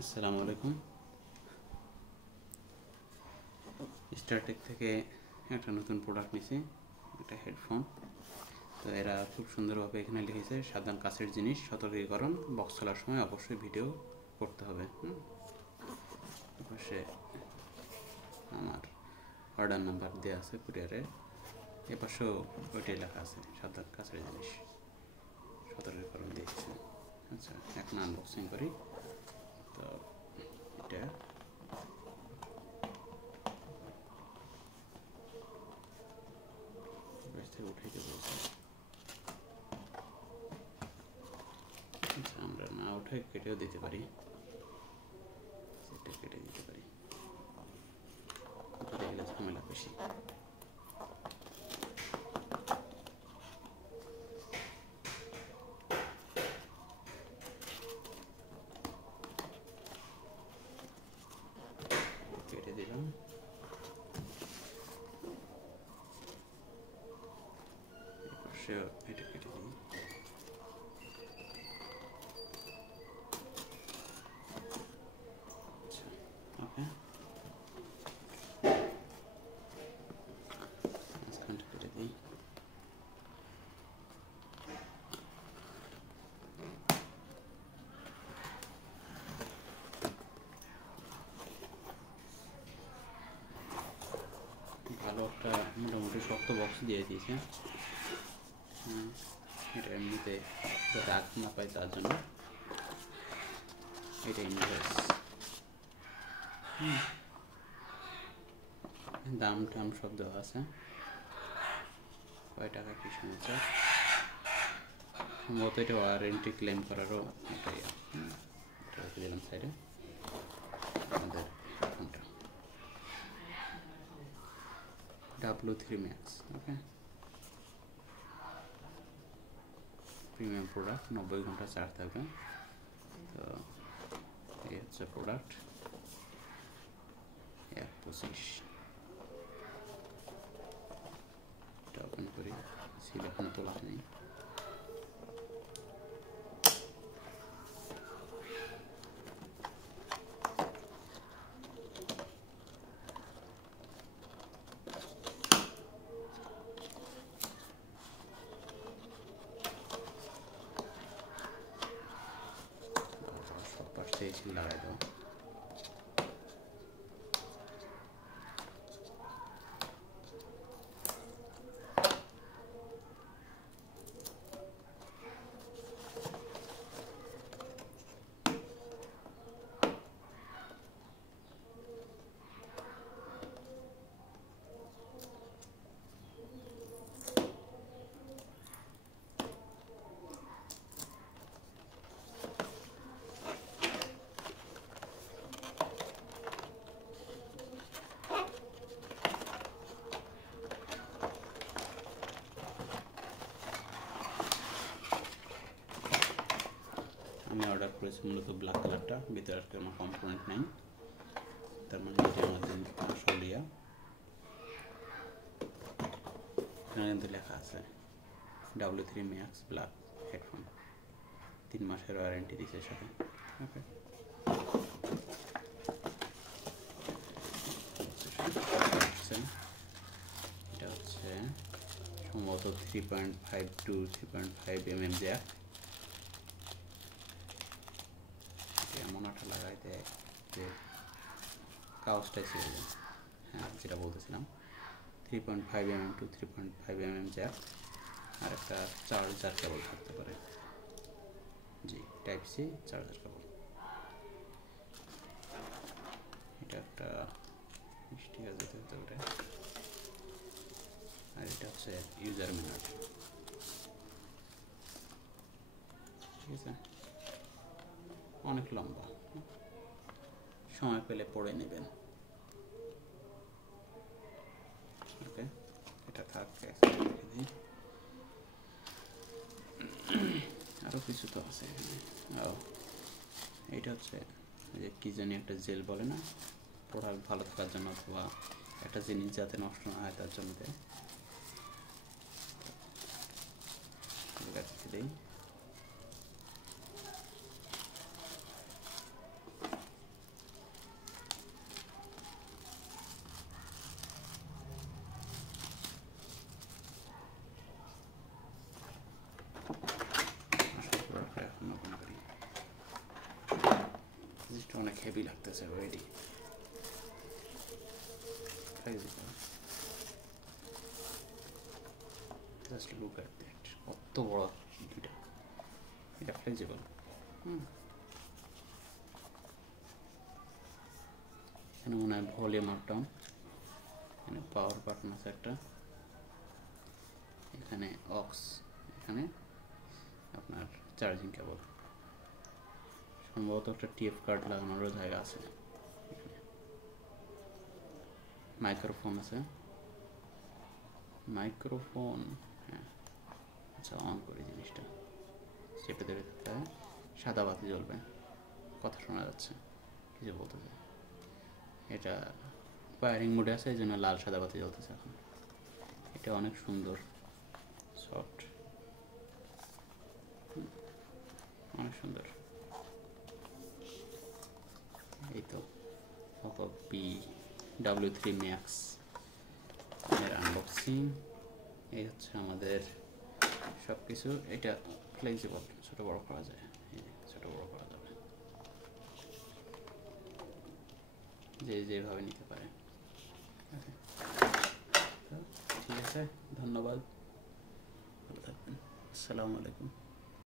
আসসালামু আলাইকুম। স্টারটেক থেকে একটা নতুন প্রোডাক্ট নিছি, একটা হেডফোন। তো এরা খুব সুন্দরভাবে এখানে লিখেছে, সাবধান কাছের জিনিস, সতর্কীকরণ, বক্স চলার সময় অবশ্যই ভিডিও করতে হবে। পাশে আমার অর্ডার নাম্বার দেওয়া আছে কুরিয়ারের, এপাশেও ওইটাই লেখা আছে, সাবধান কাছের জিনিস, সতর্কীকরণ দিয়েছে। আচ্ছা, এখন আনবক্সিং করি। তো এটা উঠাইতে বলছে। আচ্ছা, আমরা না উঠে কেটেও দিতে পারি, সেটা কেটে দিতে পারি, কেটে গেলে ঝামেলা বেশি। কেটে দিলাম। এটা কেটে দিই। আচ্ছা, ওকে, মাঝখানটা কেটে দিই। ভালো একটা মোটামুটি শক্ত বক্স দিয়ে দিয়েছে। এটা এমনিতে যাতে আগ না পাই তার জন্য এটা ইনভয়েস, দাম টাম সব দেওয়া আছে, কয় টাকা কী সমস্যা। সম্ভবত এটা ওয়ারেন্টি ক্লেম করারও একটা ইয়ে। এটা রেখে দিলাম সাইডে। আমাদের ফোনটা W3 Max, ওকে, প্রিমিয়াম প্রোডাক্ট, 90 ঘন্টা চার্জ থাকবে। তো এই হচ্ছে প্রোডাক্ট 125। এটা ওপেন করি, সিল এখনো তোলা হয়নি। সব পাশ থেকে সিল লাগাই দেবো। আমি অর্ডার করেছি মূলত ব্ল্যাক কালারটা, ভিতরে আর কোনো কম্পোনেন্ট নেই, তার মানে এটা আমাদের আসল ইয়া। এখানে কিন্তু লেখা আছে W3 Max ব্ল্যাক হেডফোন, 3 মাসের ওয়ারেন্টি দিচ্ছে সাথে। ওকে, এটা হচ্ছে সম্ভবত 3.5 to 3.5 mm জ্যাক। এমন একটা লাগাই দেয় যে কাগজটাই ছিঁড়ে যায়। হ্যাঁ, যেটা বলতেছিলাম, 3.5 mm to 3.5 mm জ্যাক, আর একটা চার্জার কেবল থাকতে পারে। জি, টাইপ সি চার্জার কেবল। এটা একটা স্টিকার দিতে হতে পারে। আর এটা হচ্ছে ইউজার ম্যানুয়াল, ঠিক আছে, অনেক লম্বা, সময় পেলে পড়ে নেবেন। ওকে, এটা থাক, রেখে দিই। আরও কিছু তো আছে এখানে। এইটা হচ্ছে যে কী জানি একটা জেল বলে না, প্রোডাক্ট ভালো থাকার জন্য অথবা একটা জিনিস যাতে নষ্ট না হয় তার জন্য দেয়। দিই। অনেক হেভি লাগতেছে already. Just look at that, কত বড় দুইটা, এটা ফ্লেক্সিবল। এখানে মনে হয় ভলিউম আপ ডাউন, এখানে পাওয়ার বাটন আছে একটা, এখানে অক্স, এখানে আপনার চার্জিং কেবল, সম্ভবত একটা টিএফ কার্ড লাগানোরও জায়গা আছে। মাইক্রোফোন আছে, মাইক্রোফোন, হ্যাঁ আচ্ছা অন করি জিনিসটা, চেপে দেবে তাই সাদা বাতি জ্বলবে, কথা শোনা যাচ্ছে কিছু বলতেছে। এটা ওয়্যারিং মোডে আছে, এই জন্য লাল সাদা বাতি জ্বলতেছে এখন। এটা অনেক সুন্দর, সফট, অনেক সুন্দর। এই তো Poco PW3 Max এর আনবক্সিং। এই হচ্ছে আমাদের সব কিছু। এটা ফ্লেক্সিবল, ছোটো বড়ো করা যায়, ছোটো বড়ো করা যাবে, যেভাবে নিতে পারে। ঠিক আছে, ধন্যবাদ, ভালো থাকবেন, আসসালামু আলাইকুম।